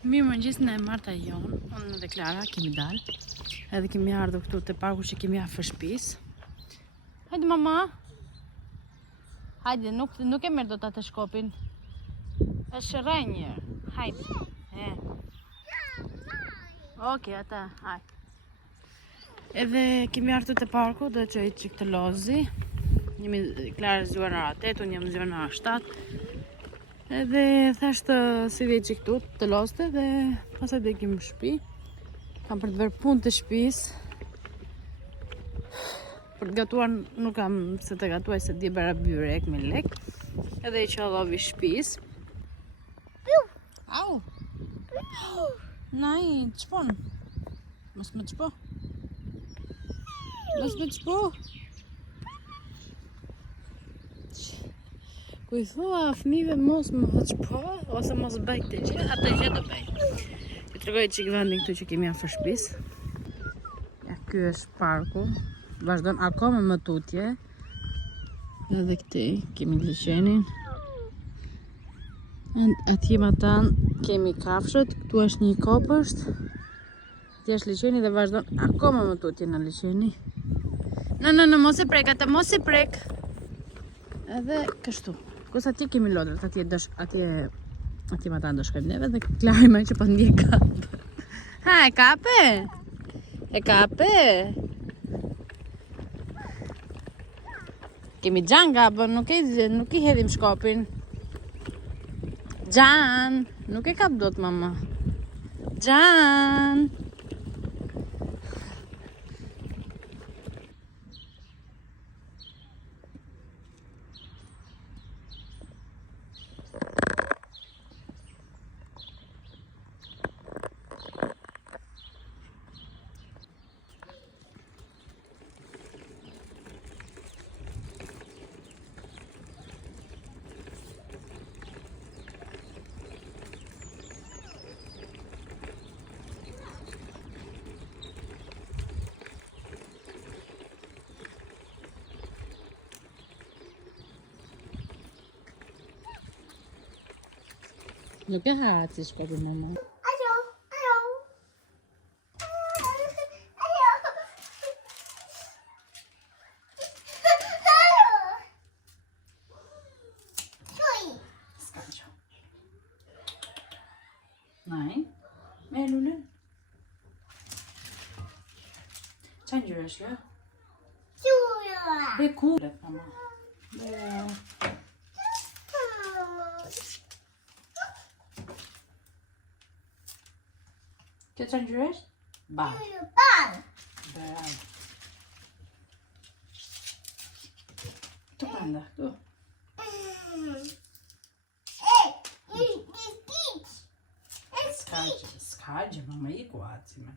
Mirë mëngjes, në Marta jonë, unë dhe Klara kemi dalë. Edhe kemi ardhur këtu te parku që kemi afër shtëpisë. Hajde mama. Hajde, nuk e merr dot atë shkopin. Është rënjë. Hajde. Okej, ata, hajde. Edhe kemi ardhur te parku, do të çoj çik të lozi. Klara zgjuar në 8, unë jam zgjuar në 7. Edhe thashtë si vej që këtu të loste dhe pasaj dhe kemë shtëpi. Kam për të vërë punë të shtëpisë. Për të gatuar nuk kam se të gatuaj se di bëra byrek me lek. Edhe i qallovi shtëpisë. Au! Naj, qëpon? Mos me qëpo? Mos me qëpo? Ku I thua fëmijëve mos më qëpo, ose mos bëj këtë gjë, atë gjë do bëj. Ju tregoj çik vendin këtu që kemi afër shtëpisë. Ja, ky është parku. Vazhdon akoma më tutje. Edhe këtej kemi liçenin. Atje më tan kemi kafshët, këtu është një kopësht. Atje është liçeni dhe vazhdon akoma më tutje në liçeni. No, mos e prek, atë mos e prek. Edhe kështu. Kosa atje kemi lodrat, atje ma ta ndo shkojmë neve dhe Klara më që po ndje kapë. Ha, e kape? E kape? Kemi Gjan kapën, nuk I hedhim shkopin. Gjan, nuk e kap dot mama. Gjan. Nuk e hatë si shkopin mama. Nej, mer lulen. Çan gjyresh lë? Be kule mama. Kjo çan gjyresh? Bal. Bal. Tu pranda, tu. Skadje, mama I kuaci me.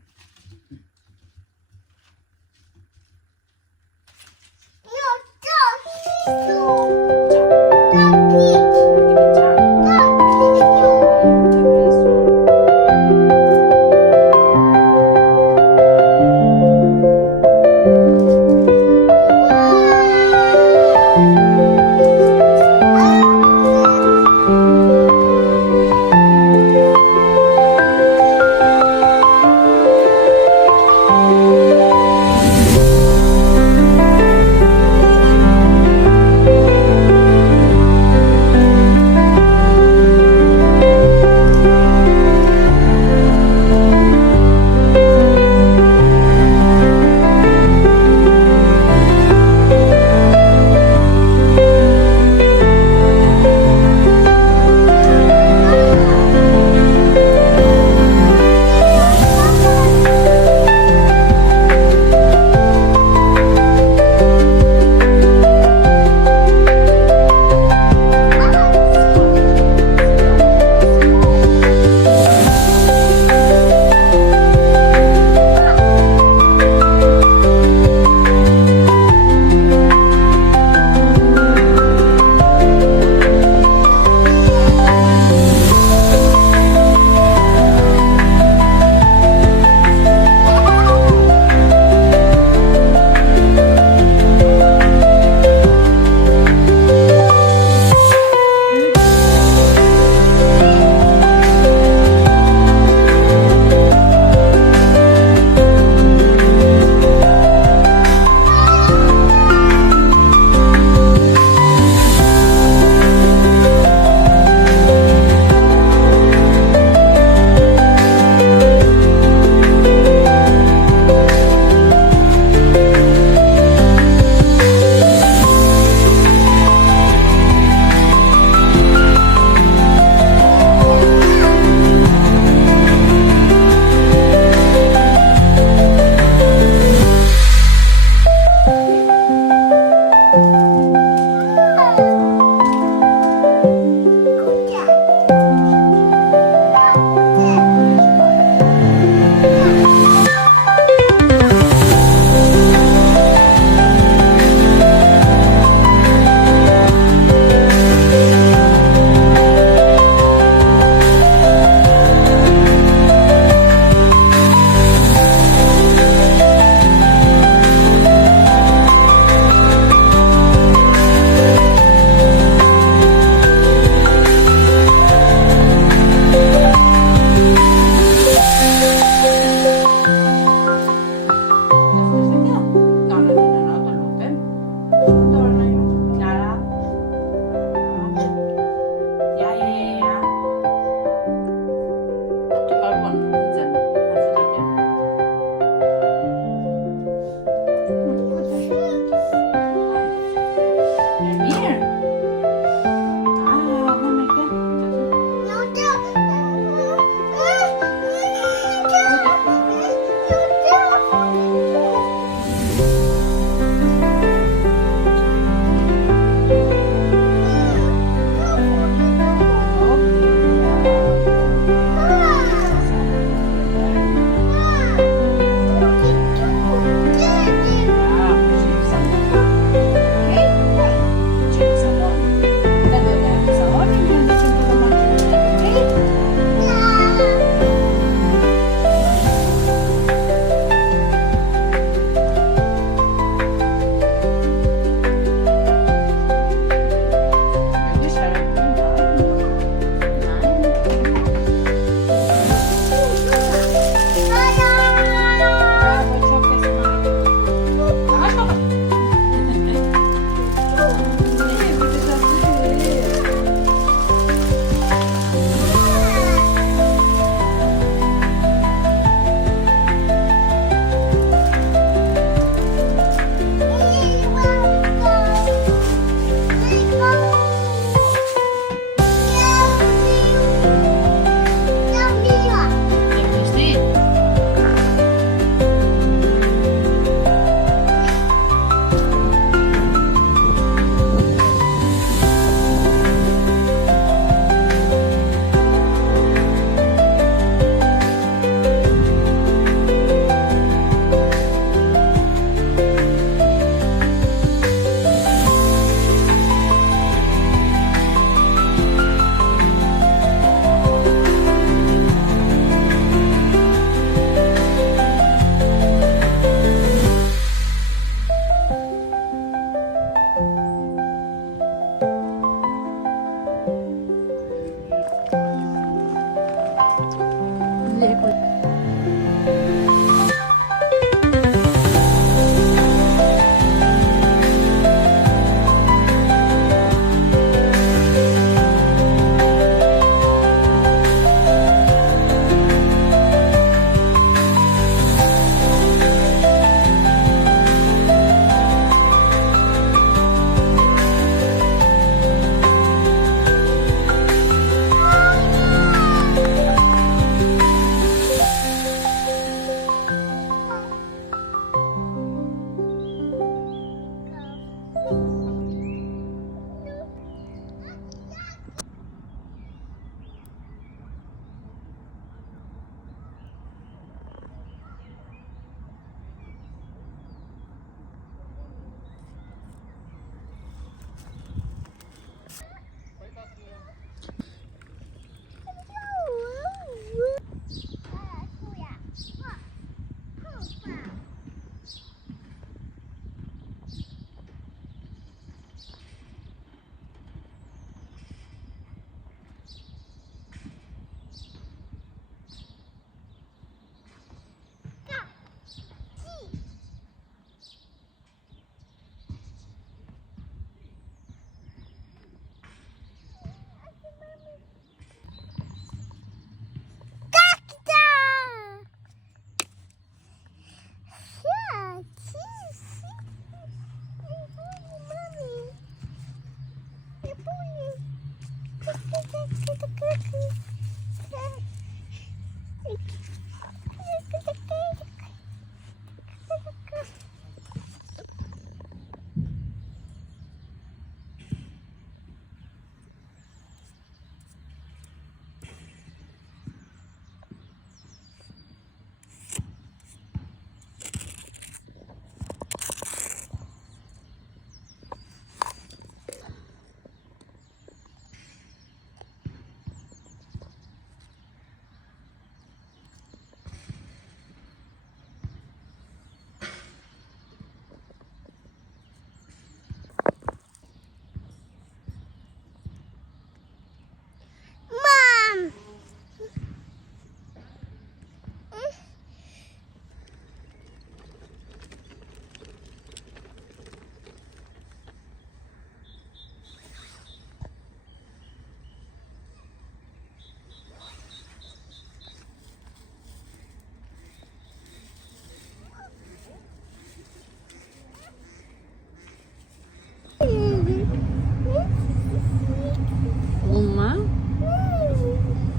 Uma?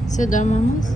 Você dá mamas?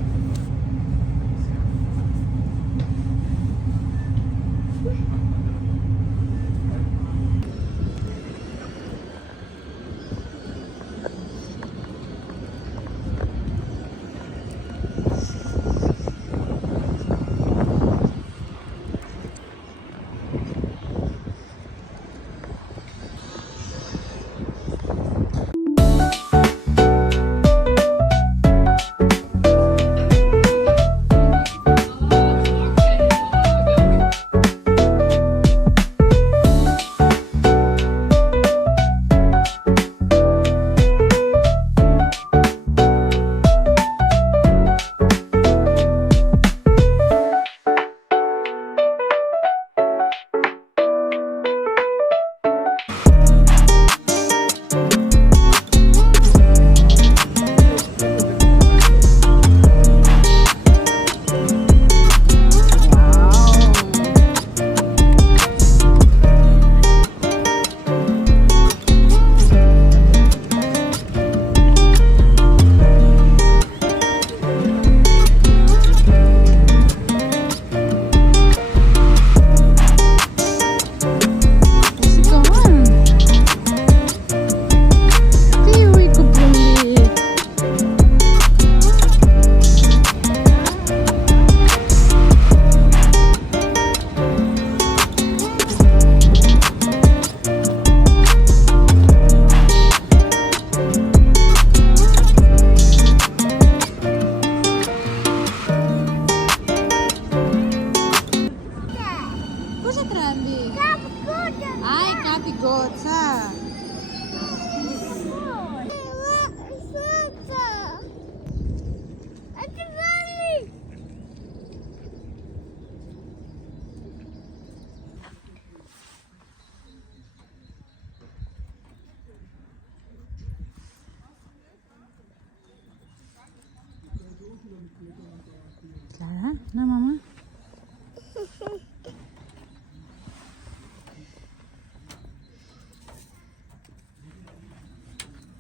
Clara, na mama?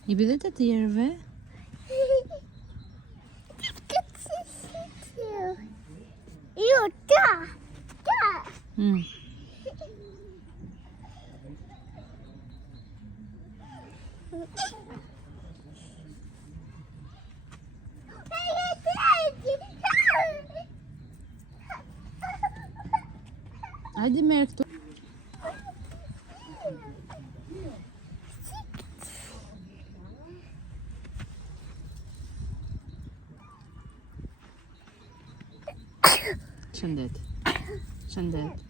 I bidet të tjerëve? Jo, ta. Hajde merr këtu. Shëndet. Shëndet.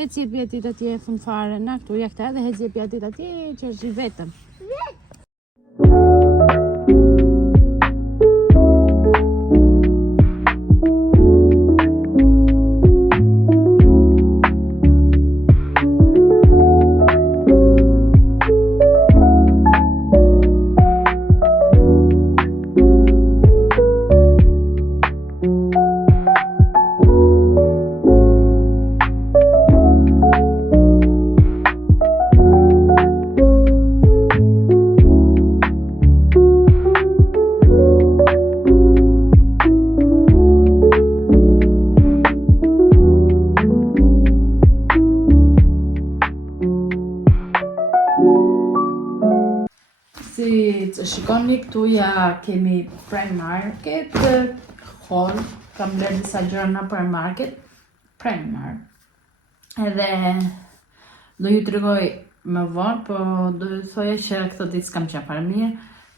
Heci pjatit atje në fund fare, na këtu ja këta dhe heci pjatit atje që është i vetëm. shikoni këtu ja kemi Primarket hall, kam bler disa gjëra në Primark. Edhe do ju tregoj më vonë, po do ju thoja që këto ditë s'kam qenë fare mirë,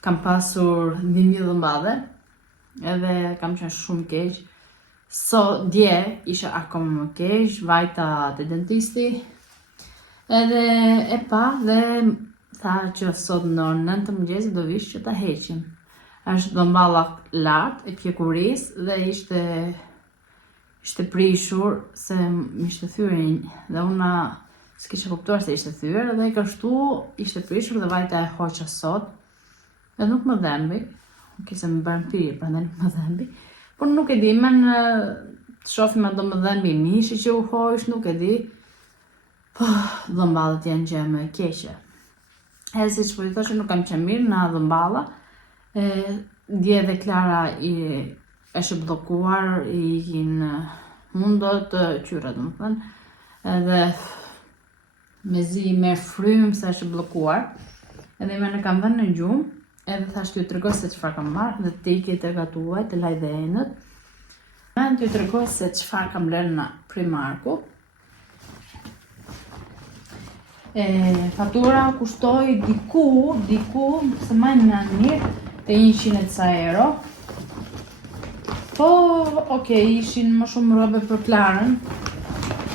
kam pasur ndihmë dhëmbadhe, edhe kam qenë shumë keq. Dje isha akoma më keq, vajta te dentisti, edhe e pa dhe tha që sot në orën 9 të mëngjesit do vish që ta heqim. Është dhëmballa lart e pjekurisë dhe ishte prishur se më ishte thyer dhe una s'kisha kuptuar se ishte thyer dhe kështu ishte prishur dhe vajta e hoqa sot. Dhe nuk më dhembi, kishte më bërë pirje, prandaj nuk më dhembi. Por nuk e di, të shohim do më dhembi mishi që u hoq, nuk e di. Po dhëmballat janë gjë më e keqe. Edhe siç po ju thoshe, nuk kam qenë mirë në dhëmballa. Dje dhe Klara është bllokuar, ikin mundot qyra, domethënë. Edhe mezi me frym se është bllokuar. Edhe më në kam dhënë në gjumë, edhe thash t'ju tregoj se çfarë kam marrë dhe ti ke të gatuaj, të laj dhe enët. T'ju tregoj se çfarë kam lënë në Primarku. Fatura kushtoi diku, se majnë me mirë, te 100 ca euro. Po, okej, ishin më shumë robe për Klarën.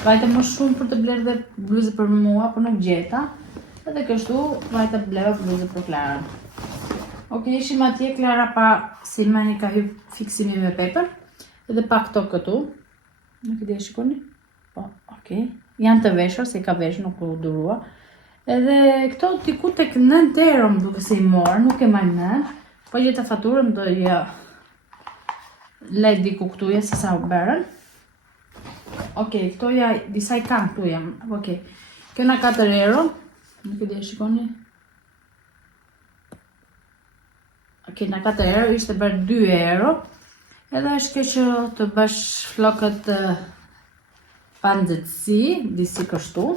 Vajta më shumë për të bler dhe bluze për mua, por nuk gjeta. Edhe kështu vajta bleva bluze për Klarën. Okej, ishim atje, Klara pa Silmani ka hyr fiksimi me pepër. Edhe pa këto këtu. Nuk e di e shikoni? Po, okej. Janë të veshur, se i ka veshur, nuk u durua. Edhe këto diku tek 9 euro më duke se i morë, nuk e maj mend. Po gjeta faturën do ja lej diku këtu ja se sa u berën. Okej, këto ja disa i kam këtu jam. Okej. Kena 4 euro. Nuk e di e shikoni? Okej, na 4 euro ishte bërë 2 euro. Edhe është keq që të bësh flokët pa nxehtësi, disi kështu.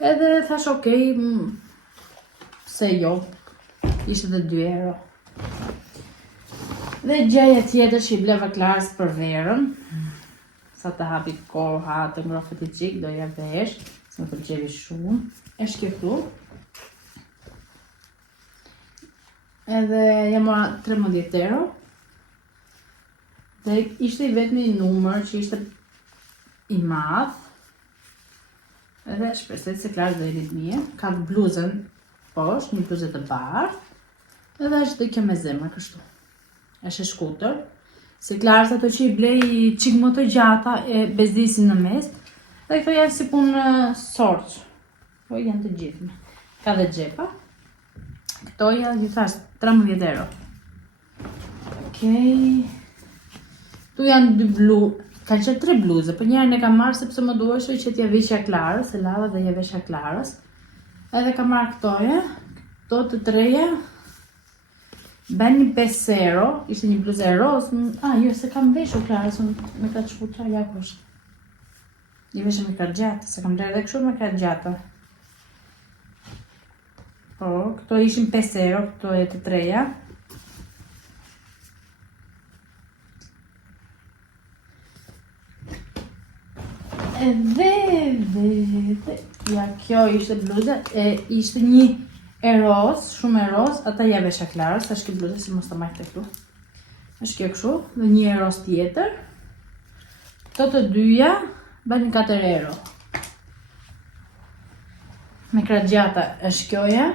Edhe thash okej, se jo, ishte dhe 2 euro. Dhe gjaja tjetër që i bleva Klarës për verën, sa të hapi koha, të ngrofet i qik, do ja vesh, se më pëlqevi shumë. Është kjo këtu. Edhe jam mora 13 euro. Dhe ishte i vetmi numër që ishte i madh. Edhe shpresoj se Klara do jetë mirë. Ka bluzën poshtë, një bluzë të bardhë. Edhe është kjo me zemër kështu. Është e shkutër. Se Klara ato që i blej çik më të gjata e bezdisin në mes. Dhe këto janë si punë sorç. Po janë të gjithme. Ka dhe xhepa. Këto janë, ju thash, 13 euro. Okej. Tu janë 2 blu, kanë qenë 3 bluze, për njërën e kam marrë sepse më duheshte që t'ja veshja Klarës, se lava dhe ja veshja Klarës. Edhe kam marrë këtoja, këto të treja, ben një 5 euro, ishte një bluze e rozë, jo se kam veshur Klarës, me ka çfutra jakosh. I veshë me ka gjatë, se kam blerë dhe kështu me ka gjatë. Po, këto ishin 5 euro, këto e të treja. Dhe, ja kjo ishte bluza, ishte një e roz, shumë e roz, ata ja vesha Klarës, është kjo bluza, si mos të majtë të këtu. Është kjo kështu, dhe një e roz tjetër. Këto të dyja, bën 4 euro. Me kragjata është kjoja.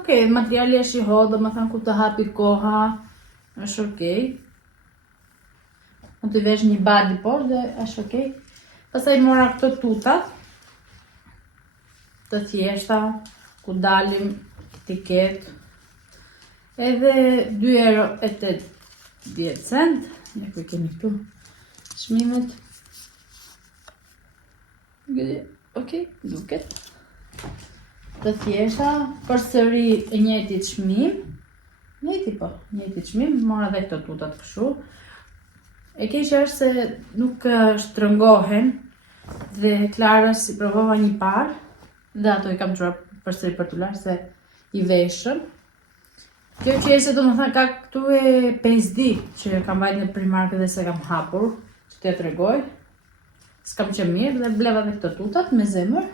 Okej, materiali është i hodë, më thënë ku të hapi koha, është okej. Në të vesh një body por dhe është okej. Pastaj mora këto tutat të thjeshta, ku dalim etiket. Edhe 2 euro e 80 cent. Ne ku i kemi këtu çmimet. Okej, duket. Të thjeshta, përsëri e njëjti çmim. Njëjti çmim, mora dhe këto tutat kështu. E keqja është se nuk shtrëngohen, Dhe Klarës i provova një parë, dhe ato i kam çuar përsëri për t'u larë se i veshëm. Kjo qese do më thënë ka këtu e 5 ditë që kam vajtë në Primarket dhe se kam hapur, që t'ja tregoj. S'kam që mirë dhe bleva dhe këto tutat me zemër.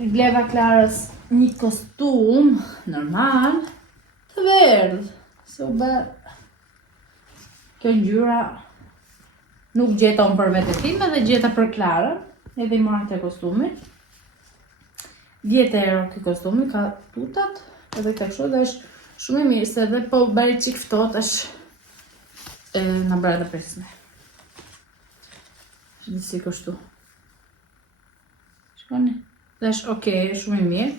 Bleva Klarës një kostum normal të verdh, se u bë kjo ngjyra nuk gjeta unë për vete time dhe gjeta për Klarën, edhe i mora të kostumit. 10 euro këtë kostumi, ka tutat edhe ka kështu dhe është shumë i mirë se edhe po bëri qik ftohtë është në bëra të presme. Shë si kështu. Shkoni. Dhe është okej, shumë i mirë.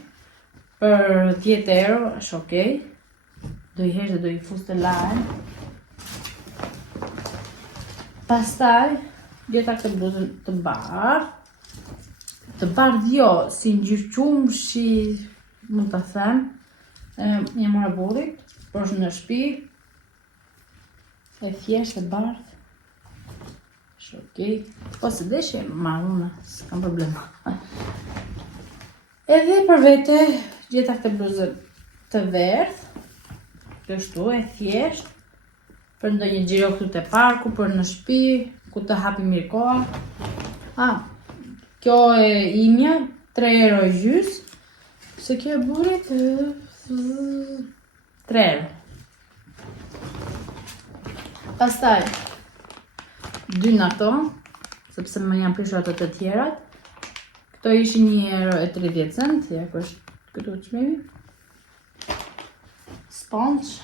Për 10 euro është okej. Do i herë dhe do i fus të lajnë. Pastaj, gjeta këtë bluzën të bardhë. Të bardhë jo, si ngjyrë qumshi, mund të them. Një mora burrit, por është në shtëpi. E thjeshtë e bardhë. Është okej. Po se deshi marruna, s'kam problema. Edhe për vete, gjeta këtë bluzën të verdhë. Kështu e thjeshtë. Për ndonjë xhiro këtu te parku, për në shtëpi, ku të hapi mirë koha. Kjo e imja, 3 euro e gjys, se kjo e burrit 3 euro. Pastaj, dy në ato, sepse më janë prishur ato të tjerat. Këto ishin 1 euro e 30 cent, ja ku është këtu çmimi. Sponge.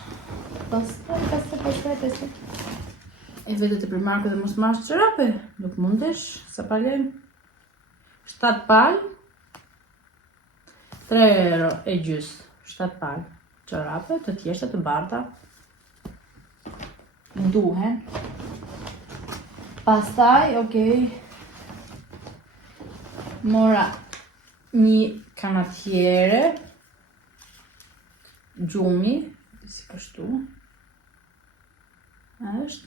Pastaj. E vete të Primarket dhe mos marrësh çorape, nuk mundesh, sa palen. 7 palë, 3 euro e gjys, 7 palë çorape, të thjeshta të bardha. Duhen. Pastaj, okej. Mora një kanatiere, gjumi, si kështu. Është.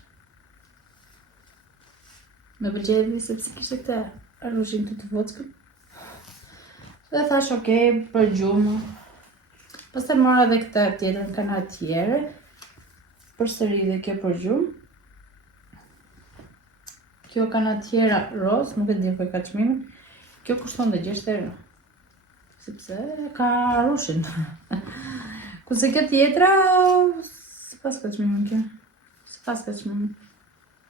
Më pëlqej sepse kishte këtë arruzhin të vockën. Dhe thash okej, për gjumë. Pastaj mora edhe këtë tjetër kanatiere. Përsëri dhe kjo për gjumë. Kjo kanatiera roz, nuk e di ku e ka çmimin. Kjo kushton dhe 6 euro. Sepse ka arrushin. Kurse kjo tjetra, s'pas ka çmimin kjo. S'pas ka çmimin.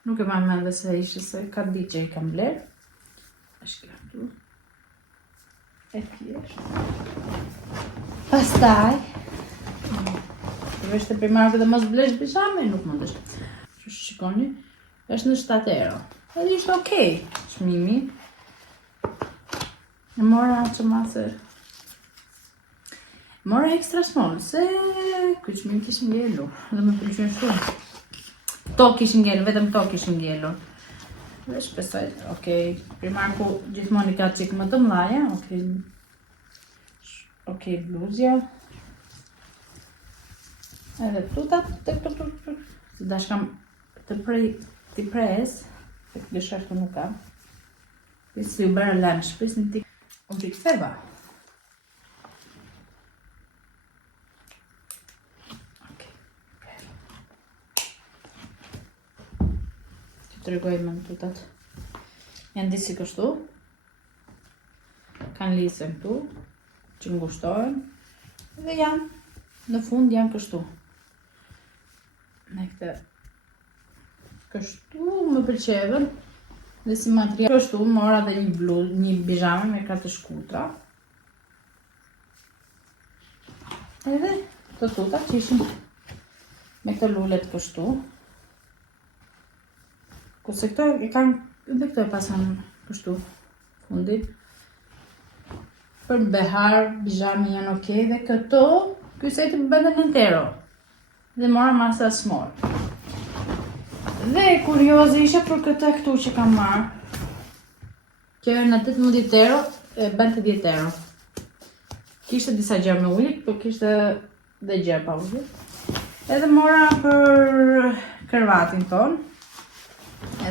Nuk e marrë mend se ishte se ka ditë që i kam bler. Është kjo këtu. E thjesht. Pastaj, të vesh të Primarket dhe mos blesh pijame, nuk mundesh. Që shikoni, është në 7 euro. Edhe ishte okej, çmimi. E mora që masë. Mora extra small, se ky çmim kishte ngelur, dhe më pëlqen shumë. To kishin ngelur, vetëm to kishin ngelur. Dhe shpesoj, okej, Primarku gjithmonë i ka çik më të mëdha, okej. Okej, bluzja. Edhe tutat, se dashkam të pres, se këtë shashtu nuk kam. Si u bërë lëmë, shpesni ti, unë t'i këtheva. Të regoj me në tutat. Janë disi kështu. Kanë lisën këtu, që ngushtojnë. Dhe janë, në fund janë kështu. Me këtë kështu më pëlqevën. Dhe si material kështu, mora dhe një bluzë, një bijame me 4 shkutra. Edhe të tutat që ishin me këtë lullet kështu. Kurse këto e kanë, dhe këto e pasan kështu fundit. Për behar, bijami janë okej, dhe këto, ky seti më bëndë 9 euro. Dhe mora masa small. Dhe kurioze isha për këtë këtu që kam marrë. Kjo e në 18 euro, e bëndë 10 euro. Kishte disa gjerë me ullit, për kishte dhe gjerë pa ullit. Edhe mora për kërvatin tonë.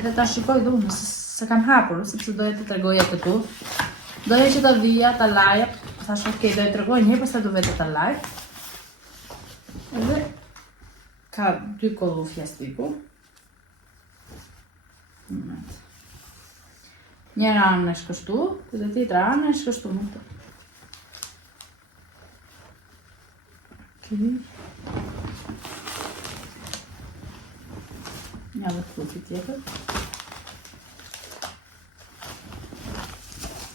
Edhe ta shikoj dhunë, se kam hapur, sepse doja të tregoja këtu. Doja që ta vija, ta laja, thash ok, doja të tregoj një, pastaj do vete ta laj. Edhe ka 2 kollu fjastiku. Njëra anë është kështu, dhe tjetra anë është kështu më të. Një dhe të klupi tjetër.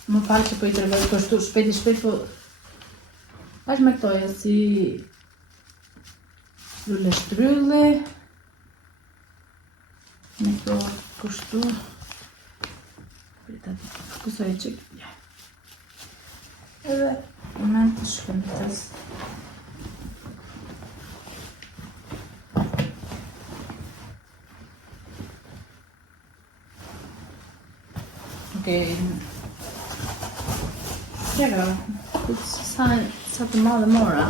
Më falë që po i tregoj kështu shpejt, po është me këtoja si lule shtrylle, me këto kështu. Fokusoj që edhe moment të shkëndës. Okej. Qera, sa të madhe mora.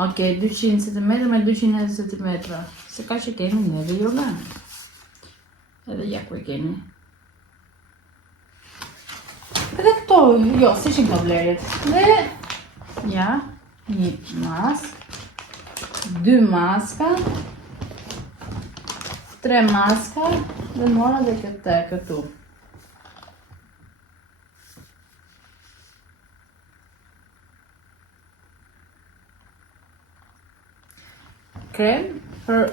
Okej, 200 cm me 200 cm. Se ka që kemi një dhe jo nga. Edhe ja ku e kemi. Edhe këto, jo, si që këto vlerit. Dhe, ja, një mask, 2 maska, 3 maska, dhe mora dhe këtu. Krem për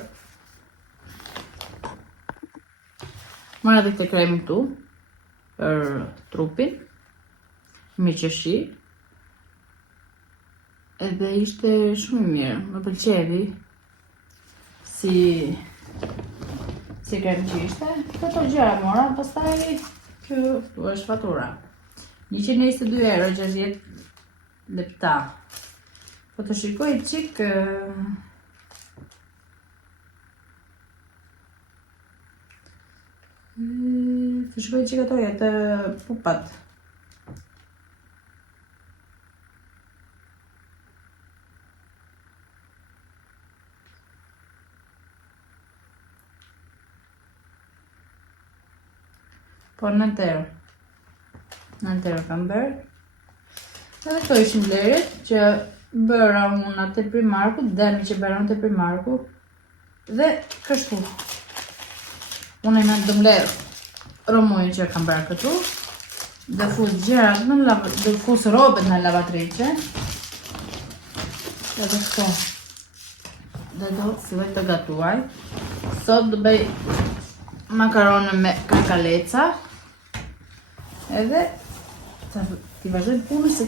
mora dhe këtë krem këtu për trupin me qeshi edhe ishte shumë i mirë, më pëlqevi si krem që ishte. Këto gjëra mora, pastaj kjo është fatura 122 euro 60 lepta. Po të shikoj qik të shikoj që këto jetë pupat. Po 9 euro. 9 euro kam bërë. Edhe këto ishin vlerit që bëra unë atë Primarku, demi që bëra unë të Primarku. Dhe kështu. Unë e me dëmlerë romojnë që kam bërë këtu. Dhe fus gjërat në lavatrice, dhe fus robet në lavatrice. Edhe këto. Dhe do filloj të gatuaj. Sot do bëj makarone me kakaleca. Edhe t'i vazhdojmë punën se